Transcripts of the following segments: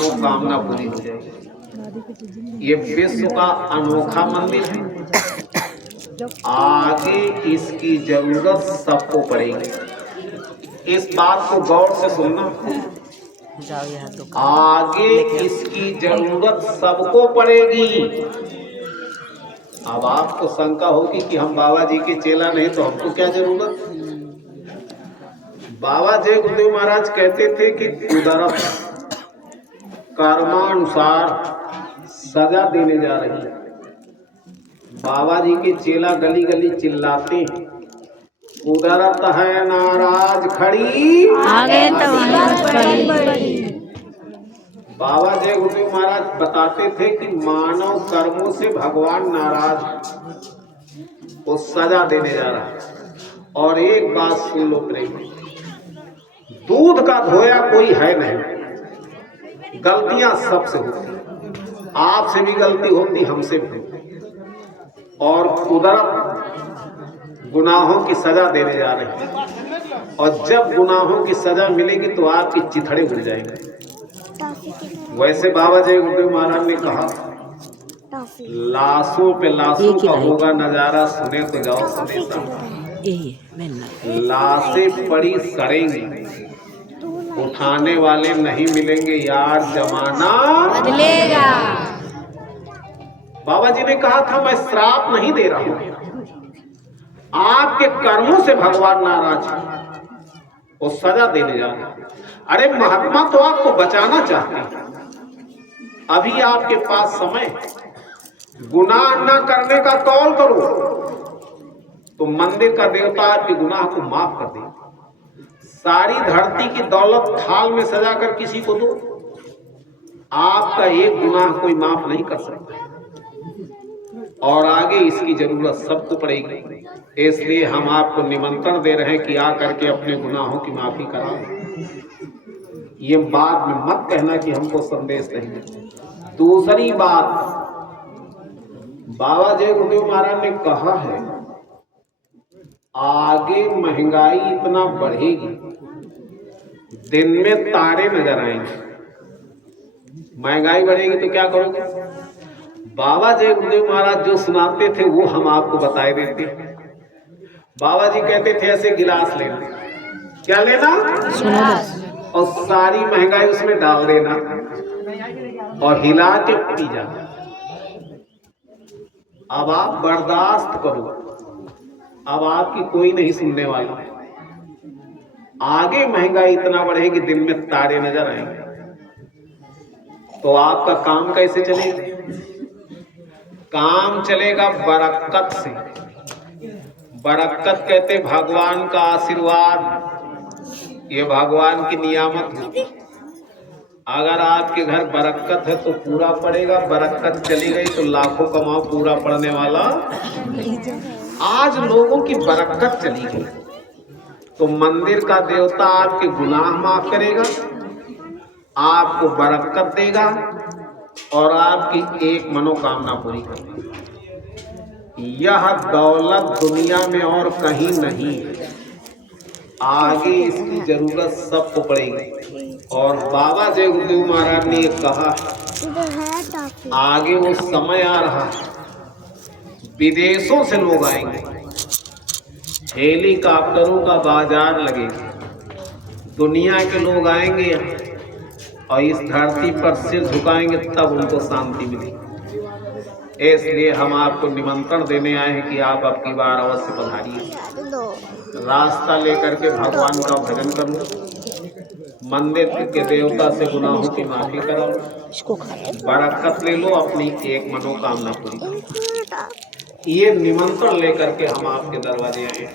मनोकामना पूरी हो जाएगी। ये विश्व का अनोखा मंदिर है, आगे इसकी जरूरत सबको पड़ेगी। इस बात को गौर से सुनना, आगे इसकी जरूरत सबको पड़ेगी। अब आपको शंका होगी कि हम बाबा जी के चेला नहीं तो हमको क्या जरूरत। बाबा जय गुरुदेव महाराज कहते थे कि कुदरत कर्मानुसार सजा देने जा रही है। बाबा जी के चेला गली गली चिल्लाते हैं, कुदरत है नाराज खड़ी, आगे तो बाबा जय गुरुदेव महाराज बताते थे कि मानव कर्मों से भगवान नाराज, वो सजा देने जा रहा है। और एक बात सुन लो प्रेम, दूध का धोया कोई है नहीं, गलतियां सबसे होती, आपसे भी गलती होती, हमसे भी होती, और कुदरत गुनाहों की सजा देने जा रही है। और जब गुनाहों की सजा मिलेगी तो आपकी चिथड़े उड़ जाएंगे। वैसे बाबा जय गुरुदेव महाराज ने कहा, लाशों पे लाशों का होगा नजारा, सुने तो जाओ संदेशा। लाशें पड़ी सड़ेंगी, उठाने वाले नहीं मिलेंगे यार, जमाना बदलेगा। बाबा जी ने कहा था, मैं श्राप नहीं दे रहा हूं, आपके कर्मों से भगवान नाराज है, वो सजा देने जा रहे हैं। अरे महात्मा तो आपको बचाना चाहते हैं, अभी आपके पास समय, गुनाह न करने का कौल करो तो मंदिर का देवता आपके गुनाह को माफ कर दे। सारी धरती की दौलत थाल में सजाकर किसी को दो, आपका एक गुनाह कोई माफ नहीं कर सकता। और आगे इसकी जरूरत सबको पड़ेगी, इसलिए हम आपको निमंत्रण दे रहे हैं कि आकर के अपने गुनाहों की माफी कराओ। ये बाद में मत कहना कि हमको संदेश नहीं। दूसरी बात, बाबा जय गुरुदेव महाराज ने कहा है, आगे महंगाई इतना बढ़ेगी, दिन में तारे नजर आएंगे। महंगाई बढ़ेगी तो क्या करोगे? बाबा जय गुरुदेव महाराज जो सुनाते थे वो हम आपको बताए देते। बाबा जी कहते थे ऐसे गिलास लेना, क्या लेना? और सारी महंगाई उसमें डाल देना और हिला के पी जाना। अब आप बर्दाश्त करो, अब आपकी कोई नहीं सुनने वाला। आगे महंगाई इतना बढ़ेगी, दिन में तारे नजर आएंगे, तो आपका काम कैसे चलेगा? काम चलेगा बरकत से। बरकत कहते भगवान का आशीर्वाद, ये भगवान की नियामत है। अगर आपके घर बरकत है तो पूरा पड़ेगा, बरकत चली गई तो लाखों कमाओ, पूरा पड़ने वाला। आज लोगों की बरकत चली गई तो मंदिर का देवता आपके गुनाह माफ करेगा, आपको बरकत देगा और आपकी एक मनोकामना पूरी करेगा। यह दौलत दुनिया में और कहीं नहीं है, आगे इसकी जरूरत सबको पड़ेगी। और बाबा जय गुरुदेव महाराज ने कहा, आगे वो समय आ रहा है, विदेशों से लोग आएंगे, हेलीकॉप्टरों का बाजार लगेगा, दुनिया के लोग आएंगे और इस धरती पर सिर झुकाएंगे, तब उनको शांति मिलेगी। इसलिए हम आपको निमंत्रण देने आए हैं कि आप अब की बार अवश्य पधारिए। रास्ता लेकर के भगवान का भजन करो, मंदिर के देवता से गुनाहों की माफी करो, बरकत ले लो, अपनी एक मनोकामना पूरी करो। ये निमंत्रण लेकर के हम आपके दरवाजे आए हैं।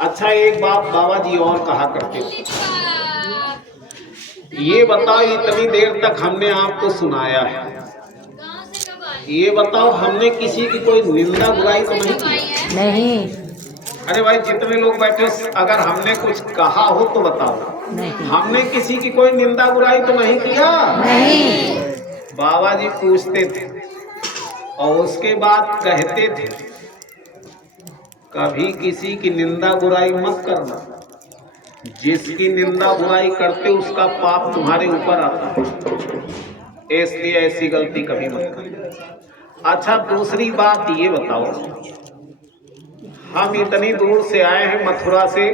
अच्छा, एक बात बाबा जी और कहा करते थे, ये बताओ इतनी देर तक हमने आपको सुनाया है, ये बताओ हमने किसी की कोई निंदा बुराई तो नहीं की? नहीं। अरे भाई जितने लोग बैठे, अगर हमने कुछ कहा हो तो बताओ। नहीं। हमने किसी की कोई निंदा बुराई तो नहीं किया? नहीं। बाबा जी पूछते थे और उसके बाद कहते थे, कभी किसी की निंदा बुराई मत करना, जिसकी निंदा बुराई करते उसका पाप तुम्हारे ऊपर आता है, इसलिए ऐसी गलती कभी मत करो। अच्छा, दूसरी बात ये बताओ, हम इतनी दूर से आए हैं मथुरा से,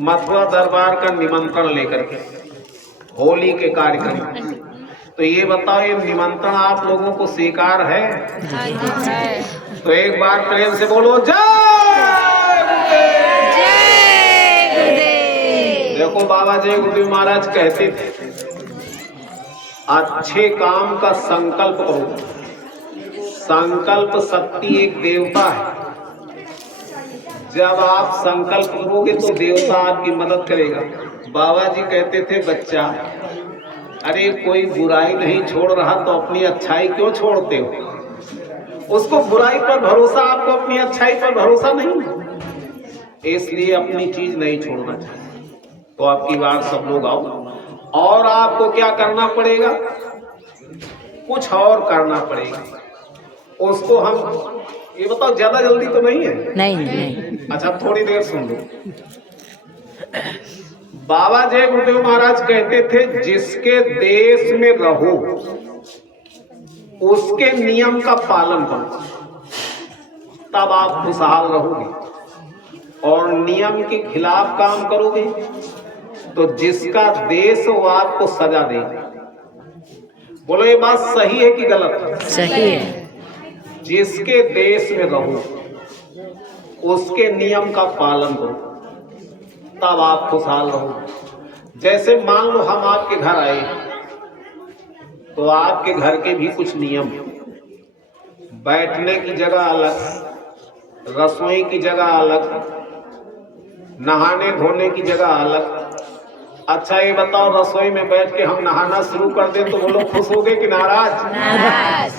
मथुरा दरबार का निमंत्रण लेकर के होली के कार्यक्रम, तो ये बताओ ये निमंत्रण आप लोगों को स्वीकार है? तो एक बार प्रेम से बोलो जय गुरुदेव। देखो बाबा जय गुरुदेव महाराज कहते थे अच्छे काम का संकल्प करो, संकल्प शक्ति एक देवता है, जब आप संकल्प करोगे तो देवता आपकी मदद करेगा। बाबा जी कहते थे बच्चा, अरे कोई बुराई नहीं छोड़ रहा तो अपनी अच्छाई क्यों छोड़ते हो? उसको बुराई पर भरोसा, आपको अपनी अच्छाई पर भरोसा नहीं, इसलिए अपनी चीज नहीं छोड़ना चाहिए। तो आपकी बार सब लोग आओ, और आपको क्या करना पड़ेगा? कुछ और करना पड़ेगा। उसको हम ये बताओ, ज्यादा जल्दी तो नहीं है? नहीं। अच्छा, थोड़ी देर सुन लो। बाबा जय गुरुदेव महाराज कहते थे जिसके देश में रहो उसके नियम का पालन करो, तब आप खुशहाल रहोगे। और नियम के खिलाफ काम करोगे तो जिसका देश वो आपको सजा देगा। बोलो ये बात सही है कि गलत? सही है। जिसके देश में रहो उसके नियम का पालन करो, तब आप खुशहाल रहोगे। जैसे मान लो हम आपके घर आए, तो आपके घर के भी कुछ नियम हैं। बैठने की जगह अलग, रसोई की जगह अलग, नहाने धोने की जगह अलग। अच्छा ये बताओ, रसोई में बैठ के हम नहाना शुरू कर दें तो वो लोग खुश हो गए कि नाराज? नाराज।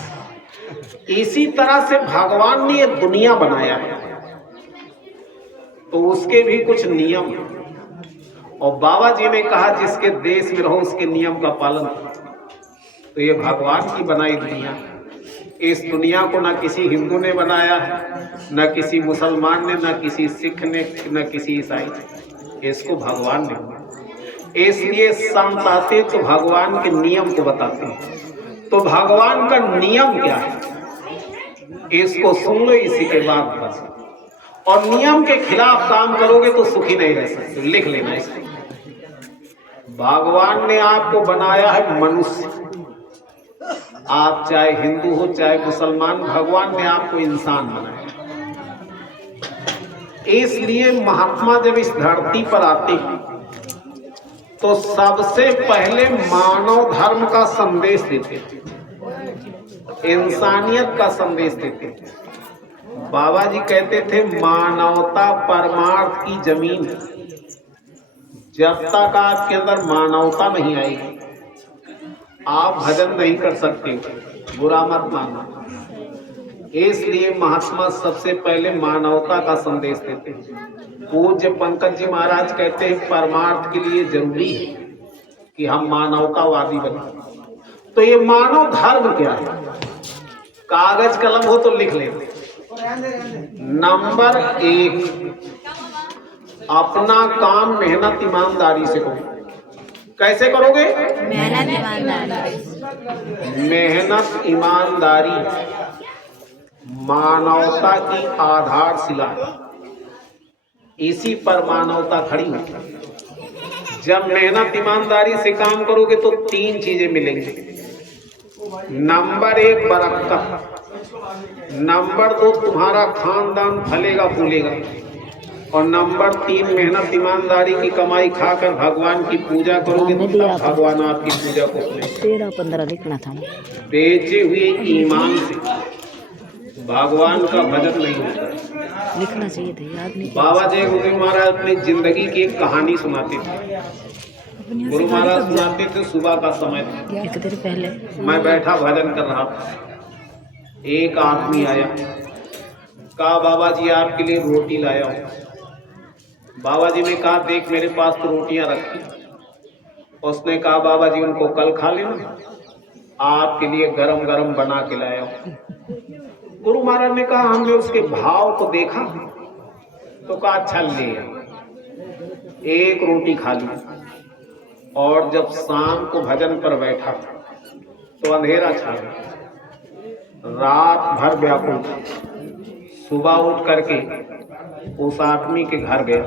इसी तरह से भगवान ने ये दुनिया बनाया है, तो उसके भी कुछ नियम हैं। और बाबा जी ने कहा जिसके देश में रहो उसके नियम का पालन करो। तो ये भगवान की बनाई दुनिया है। इस दुनिया को न किसी हिंदू ने बनाया है, न किसी मुसलमान ने, न किसी सिख ने, न किसी ईसाई ने, इसको भगवान ने बनाया। इसलिए संत आते तो भगवान के नियम को बताते हैं। तो भगवान का नियम क्या है इसको सुन लो, इसी के बाद बस। और नियम के खिलाफ काम करोगे तो सुखी नहीं रह सकते, लिख लेना इसको। भगवान ने आपको बनाया है मनुष्य, आप चाहे हिंदू हो चाहे मुसलमान, भगवान ने आपको इंसान बनाया। इसलिए महात्मा जब इस धरती पर आते हैं तो सबसे पहले मानव धर्म का संदेश देते थे, इंसानियत का संदेश देते थे। बाबा जी कहते थे मानवता परमार्थ की जमीन है। जब तक आपके अंदर मानवता नहीं आएगी आप भजन नहीं कर सकते, बुरा मत मानना। इसलिए महात्मा सबसे पहले मानवता का संदेश देते हैं। पूज्य पंकज जी महाराज कहते हैं परमार्थ के लिए जरूरी है कि हम मानवतावादी बने। तो ये मानव धर्म क्या है? कागज कलम हो तो लिख लेते। नंबर 1, अपना काम मेहनत ईमानदारी से करो। कैसे करोगे? मेहनत ईमानदारी। मेहनत ईमानदारी मानवता की आधारशिला है, इसी पर मानवता खड़ी होती है। जब मेहनत ईमानदारी से काम करोगे तो 3 चीजें मिलेंगी। नंबर 1 बरकत, नंबर 2 तुम्हारा खानदान फलेगा फूलेगा, और नंबर 3 मेहनत ईमानदारी की कमाई खाकर भगवान की पूजा करोगे तो भगवान आपकी पूजा को सुनेगा। 13-15 लिखना था। बेचे हुए ईमान से भगवान का भजन नहीं होता। लिखना चाहिए था, याद नहीं। बाबा जय गुरुदेव महाराज अपनी जिंदगी की एक कहानी सुनाते थे। गुरु महाराज सुनाते थे, सुबह का समय था, एक दिन पहले मैं बैठा भजन कर रहा था। एक आदमी आया, कहा बाबा जी आपके लिए रोटी लाया हूँ। बाबा जी ने कहा देख मेरे पास तो रोटियां रखी। उसने कहा बाबा जी उनको कल खा लेना, आपके लिए गरम गरम बना के लाया हूँ। गुरु महाराज ने कहा हमने उसके भाव को देखा तो कहा अच्छा ले। एक रोटी खा ली और जब शाम को भजन पर बैठा तो अंधेरा छा गया, रात भर व्याकुल था। सुबह उठ करके उस आदमी के घर गया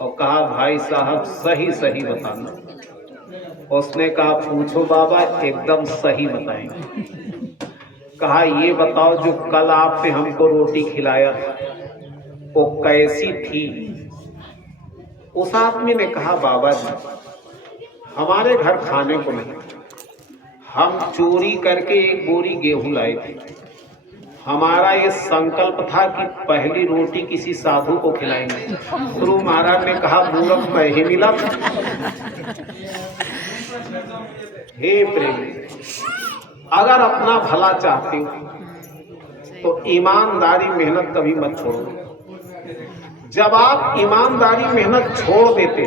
और कहा, भाई साहब सही सही बताना। उसने कहा, पूछो बाबा, एकदम सही बताएंगे। कहा, ये बताओ जो कल आपने हमको रोटी खिलाया वो कैसी थी? उस आदमी ने कहा, बाबा जी हमारे घर खाने को नहीं, हम चोरी करके एक बोरी गेहूं लाए थे। हमारा ये संकल्प था कि पहली रोटी किसी साधु को खिलाएंगे। गुरु महाराज ने कहा, मूर्ख मैं ही मिला। हे प्रेमी, अगर अपना भला चाहते हो तो ईमानदारी मेहनत कभी मत छोड़ो। जब आप ईमानदारी मेहनत छोड़ देते,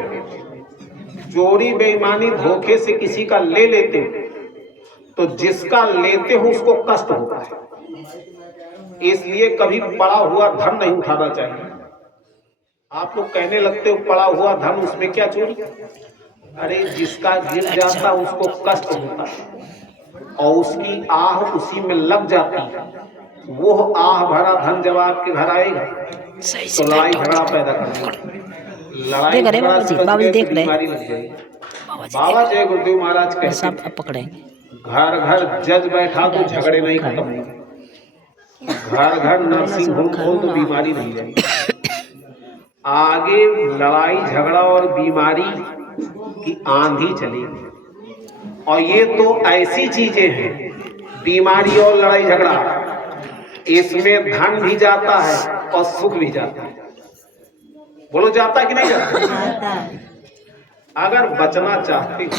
चोरी बेईमानी धोखे से किसी का ले लेते, तो जिसका लेते हो उसको कष्ट होता है। इसलिए कभी पड़ा हुआ धन नहीं उठाना चाहिए। आप लोग कहने लगते हो पड़ा हुआ धन उसमें क्या चोरी? अरे जिसका गिर जाता उसको कष्ट होता है और उसकी आह उसी में लग जाती है। वो आह भरा धन जब आपके घर आएगा तो लड़ाई झगड़ा पैदा कर, लड़ाई झगड़ा देख बीमारी लग जाएगी। बाबा जय गुरुदेव महाराज कहते हैं, पकड़ेंगे घर घर जज बैठा तो झगड़े नहीं खत्म होंगे, घर घर नर्सिंग होम खोल तो बीमारी नहीं जाएगी। आगे लड़ाई झगड़ा और बीमारी की आंधी चलेगी। और ये तो ऐसी चीजें हैं, बीमारी और लड़ाई झगड़ा, इसमें धन भी जाता है और सुख भी जाता है। बोलो, जाता कि नहीं जाता? अगर बचना चाहते हो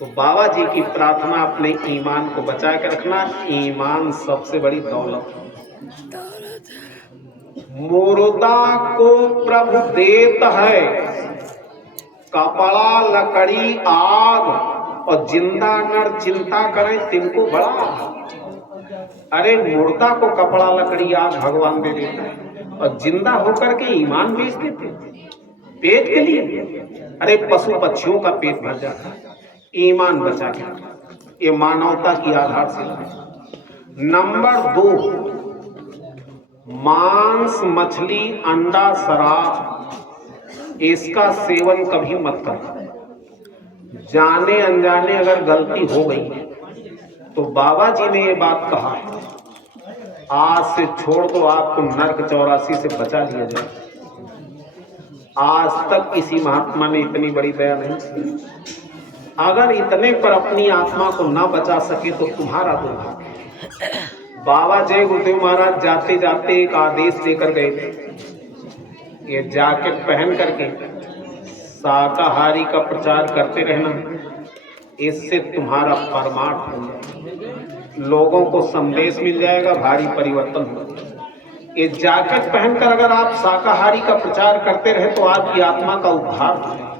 तो बाबा जी की प्रार्थना, अपने ईमान को बचा के रखना। ईमान सबसे बड़ी दौलत है। मुर्दा को प्रभु देत है, कपड़ा लकड़ी आग, और जिंदा नर चिंता करें तिनको बड़ा। अरे मुर्दा को कपड़ा लकड़ी आग भगवान दे देता है और जिंदा होकर के ईमान बेच देते पेट के लिए। अरे पशु पक्षियों का पेट भर जाता है, ईमान बचा के। ये मानवता की आधारशिला है। नंबर 2, मांस मछली अंडा शराब इसका सेवन कभी मत करना। जाने अनजाने अगर गलती हो गई तो बाबा जी ने ये बात कहा है, आज से छोड़ दो, आपको नरक 84 से बचा लिया जाए। आज तक किसी महात्मा ने इतनी बड़ी दया नहीं की। अगर इतने पर अपनी आत्मा को ना बचा सके तो तुम्हारा दुर्भाग्य। बाबा जय गुरुदेव महाराज जाते जाते एक आदेश लेकर गए थे, ये जैकेट पहन करके शाकाहारी का प्रचार करते रहना, इससे तुम्हारा परमार्थ होगा, लोगों को संदेश मिल जाएगा, भारी परिवर्तन होगा। ये जैकेट पहनकर अगर आप शाकाहारी का प्रचार करते रहे तो आपकी आत्मा का उद्धार हो जाएगा।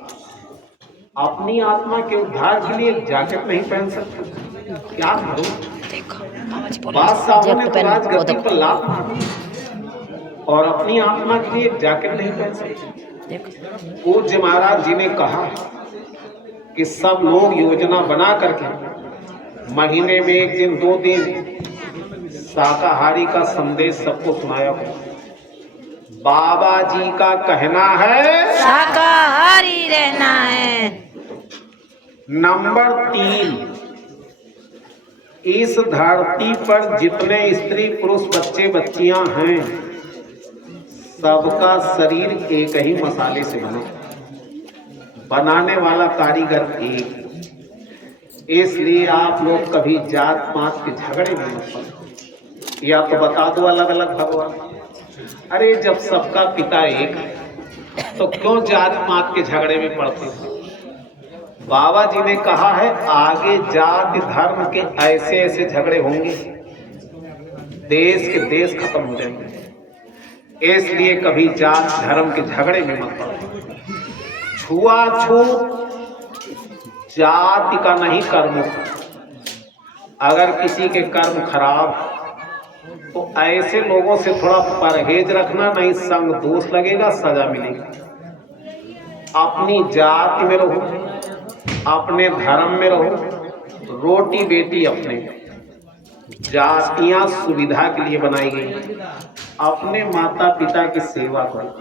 अपनी आत्मा के उद्धार के लिए जैकेट नहीं पहन सकते, क्या करो? बात साहब ने तो आज गद्दी पर लात मारी और अपनी आत्मा के लिए जैकेट नहीं पहन सकते। पूज्य महाराज जी ने कहा कि सब लोग योजना बना करके महीने में 1 दिन 2 दिन शाकाहारी का संदेश सबको सुनाया हो। बाबा जी का कहना है शाकाहारी रहना है। नंबर 3, इस धरती पर जितने स्त्री पुरुष बच्चे बच्चियां हैं सबका शरीर एक ही मसाले से बना, बनाने वाला कारीगर एक। इसलिए आप लोग कभी जात पात के झगड़े में मत पड़ो, या तो बता दो अलग अलग भगवान। अरे जब सबका पिता एक तो क्यों जात पात के झगड़े में पड़ते हो? बाबा जी ने कहा है आगे जाति धर्म के ऐसे ऐसे झगड़े होंगे, देश के देश खत्म हो जाएंगे। इसलिए कभी जात धर्म के झगड़े में मत पड़ो। छुआछूत जाति का नहीं, कर्म का। अगर किसी के कर्म खराब तो ऐसे लोगों से थोड़ा परहेज रखना, नहीं संग दोष लगेगा, सजा मिलेगी। अपनी जाति में रहो, अपने धर्म में रहो, रोटी बेटी अपने। जातियां सुविधा के लिए बनाई गई, अपने माता पिता की सेवा करो।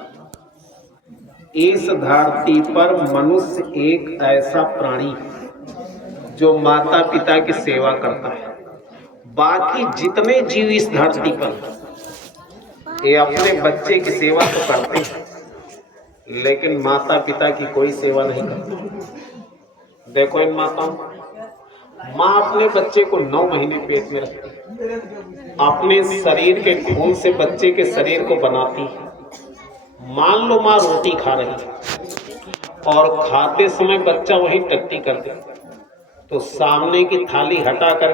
इस धरती पर मनुष्य एक ऐसा प्राणी है जो माता पिता की सेवा करता है। बाकी जितने जीव इस धरती पर ये अपने बच्चे की सेवा तो करते हैं, लेकिन माता पिता की कोई सेवा नहीं करती। देखो इन माताओं, माँ अपने बच्चे को 9 महीने पेट में रखती है, अपने शरीर के खून से बच्चे के शरीर को बनाती है। मान लो माँ रोटी खा रही है और खाते समय बच्चा वही टट्टी कर दे, तो सामने की थाली हटा करके